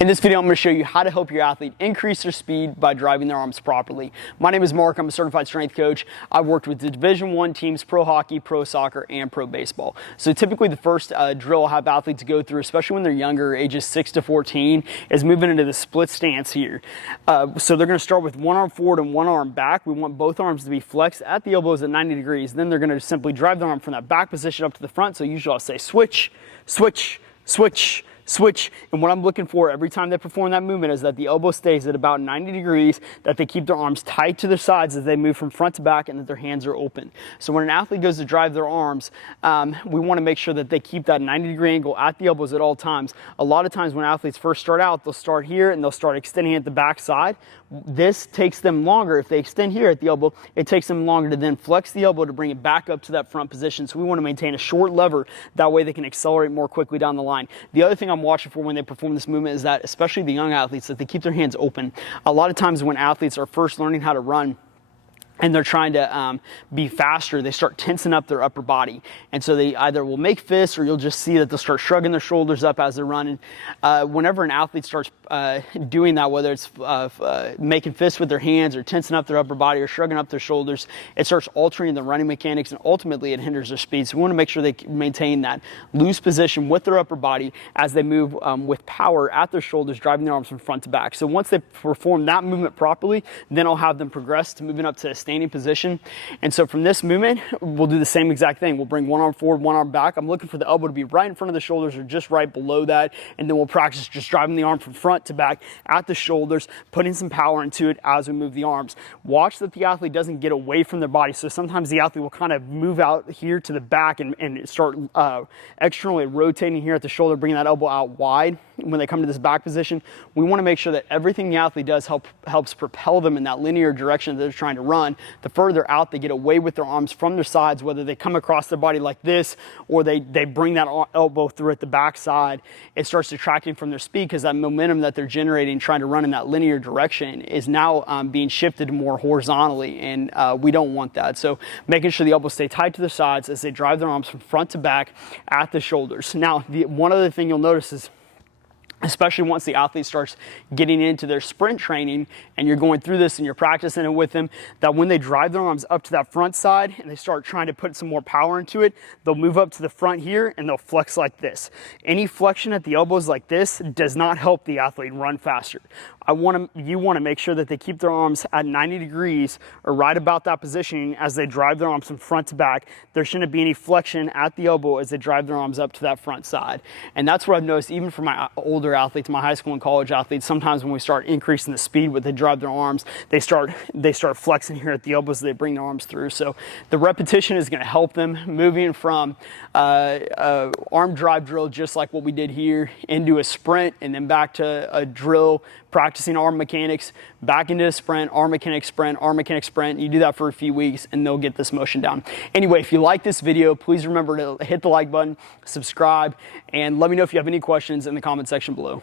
In this video, I'm going to show you how to help your athlete increase their speed by driving their arms properly. My name is Mark. I'm a certified strength coach. I've worked with the Division I teams, pro hockey, pro soccer, and pro baseball. So typically the first drill I'll have athletes go through, especially when they're younger, ages 6 to 14, is moving into the split stance here. So they're going to start with one arm forward and one arm back. We want both arms to be flexed at the elbows at 90 degrees. Then they're going to simply drive their arm from that back position up to the front. So usually I'll say switch, switch, switch, switch, and what I'm looking for every time they perform that movement is that the elbow stays at about 90 degrees, that they keep their arms tight to their sides as they move from front to back, and that their hands are open. So when an athlete goes to drive their arms, we want to make sure that they keep that 90-degree angle at the elbows at all times. A lot of times when athletes first start out, they'll start here and they'll start extending at the back side. This takes them longer. If they extend here at the elbow, it takes them longer to then flex the elbow to bring it back up to that front position. So we want to maintain a short lever. That way they can accelerate more quickly down the line. The other thing I'm watching for when they perform this movement is that, especially the young athletes, that they keep their hands open. A lot of times when athletes are first learning how to run, and they're trying to be faster, they start tensing up their upper body. And so they either will make fists, or you'll just see that they'll start shrugging their shoulders up as they're running. Whenever an athlete starts doing that, whether it's making fists with their hands or tensing up their upper body or shrugging up their shoulders, it starts altering the running mechanics, and ultimately it hinders their speed. So we want to make sure they maintain that loose position with their upper body as they move with power at their shoulders, driving their arms from front to back. So once they perform that movement properly, then I'll have them progress to moving up to a standing position. And so from this movement, we'll do the same exact thing. We'll bring one arm forward, one arm back. I'm looking for the elbow to be right in front of the shoulders or just right below that. And then we'll practice just driving the arm from front to back at the shoulders, putting some power into it as we move the arms. Watch that the athlete doesn't get away from their body. So sometimes the athlete will kind of move out here to the back and start externally rotating here at the shoulder, bringing that elbow out wide. When they come to this back position, we want to make sure that everything the athlete does helps propel them in that linear direction that they're trying to run. The further out they get away with their arms from their sides, whether they come across their body like this or they bring that elbow through at the back side, it starts detracting from their speed, because that momentum that they're generating trying to run in that linear direction is now being shifted more horizontally, and we don't want that. So making sure the elbows stay tight to their sides as they drive their arms from front to back at the shoulders. Now, one other thing you'll notice is, especially once the athlete starts getting into their sprint training and you're going through this and you're practicing it with them, that when they drive their arms up to that front side and they start trying to put some more power into it, they'll move up to the front here and they'll flex like this. Any flexion at the elbows like this does not help the athlete run faster. You want to make sure that they keep their arms at 90 degrees or right about that positioning as they drive their arms from front to back. There shouldn't be any flexion at the elbow as they drive their arms up to that front side. And that's what I've noticed even for my older athletes, my high school and college athletes. Sometimes when we start increasing the speed when they drive their arms, they start flexing here at the elbows as they bring their arms through. So the repetition is going to help them moving from arm drive drill, just like what we did here, into a sprint, and then back to a drill, practicing arm mechanics, back into a sprint, arm mechanics sprint, arm mechanics sprint. You do that for a few weeks and they'll get this motion down. Anyway, if you like this video, please remember to hit the like button, subscribe, and let me know if you have any questions in the comment section below.